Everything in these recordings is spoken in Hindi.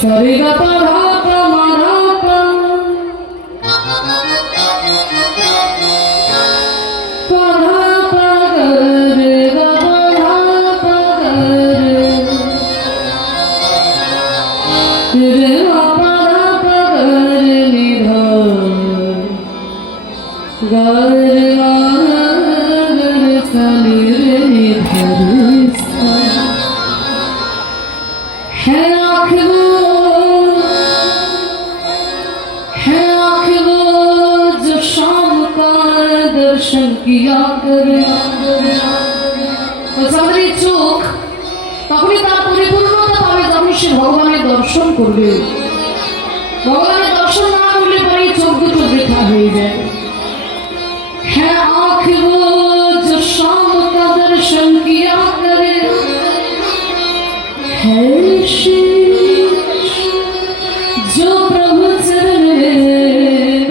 सरिगा पधा पमाधा पधा पगर गधा पगर रे पधा पगर निधा गर गर सनि रे निधा है आँख वो जो शाम का दर्शन किया करे আমাদের চোখ তখনই তার পরিপূর্ণতা পাবে যখন সে ভগবানের দর্শন করবে। ভগবানের দর্শন না করলে পরে চোখ দুটো বৃথা হয়ে যায়। হ্যাঁ आँख वो जो शाम का दर्शन किया करे है जो प्रभु चरण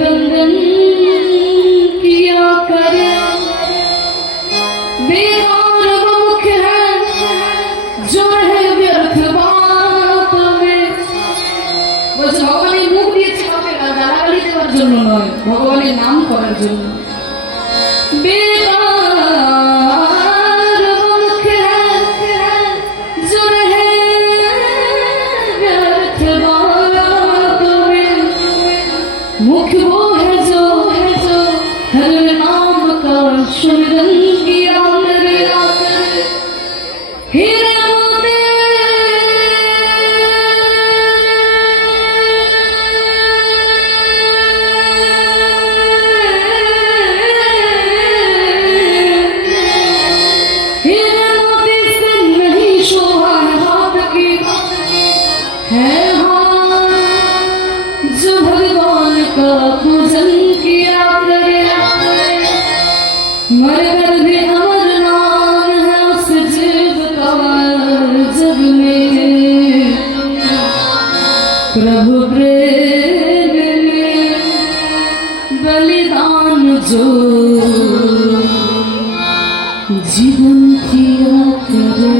वंदन किया करे। बेकार वो मुख है जो है व्यर्थ बात में। বলছে ভগবানের মুখ দিয়েছে কাউকে গালাগালি দেওয়ার জন্য নয়, ভগবানের নাম করার জন্য। मुख वो है जो हर नाम का सुमिरन किया करे। हीरे मोती हीरे मोती से नहीं शोभा हाथ की है जो भगवान का पूजन किया करे। मर कर भी अमर नाम है उस जीव का जग में। प्रभु प्रेम में बलिदान जो जीवन किया करे।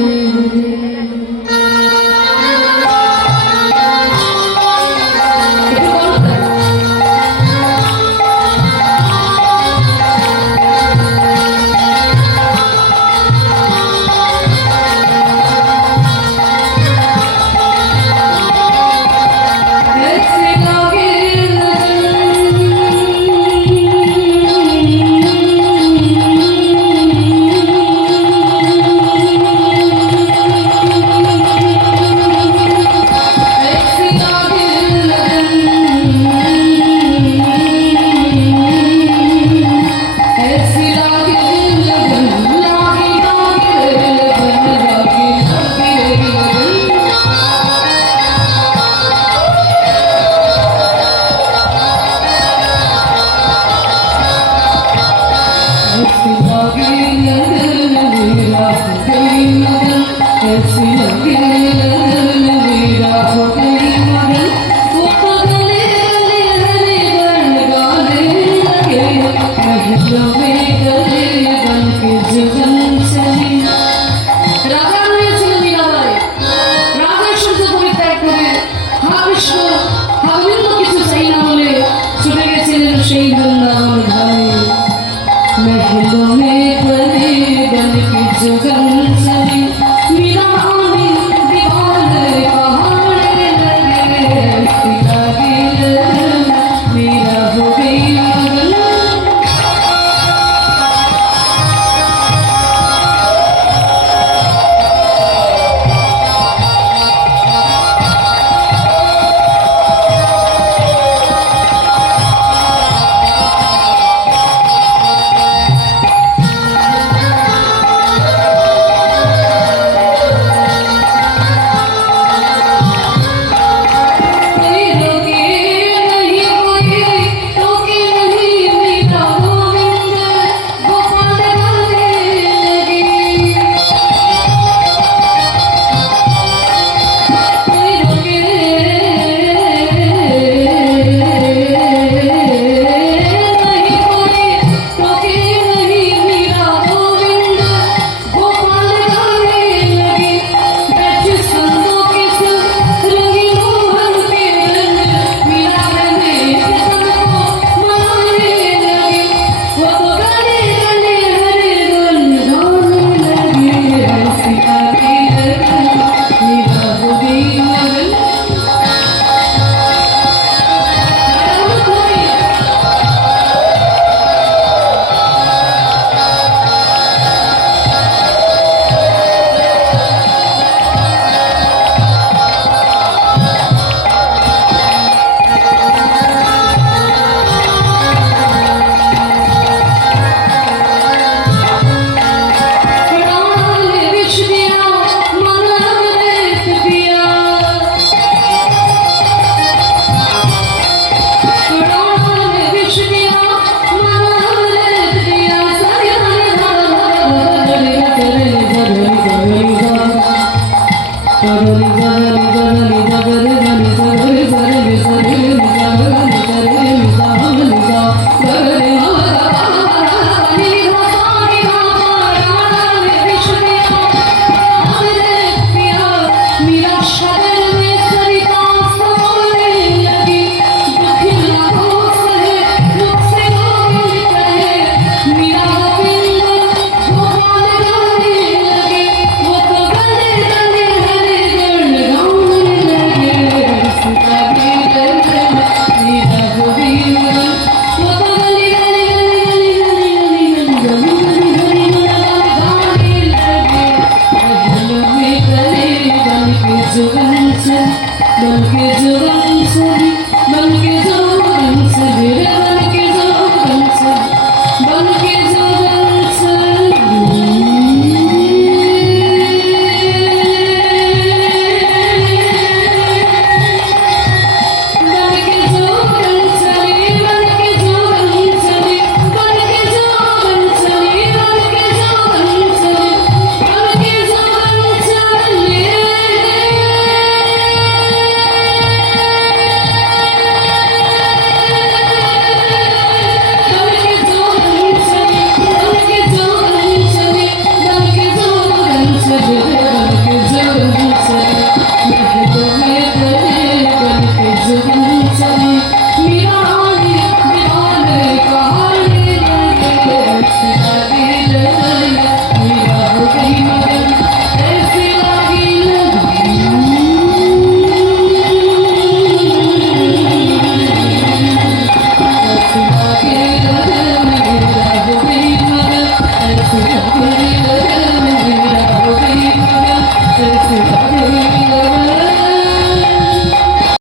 के जुगन सुनी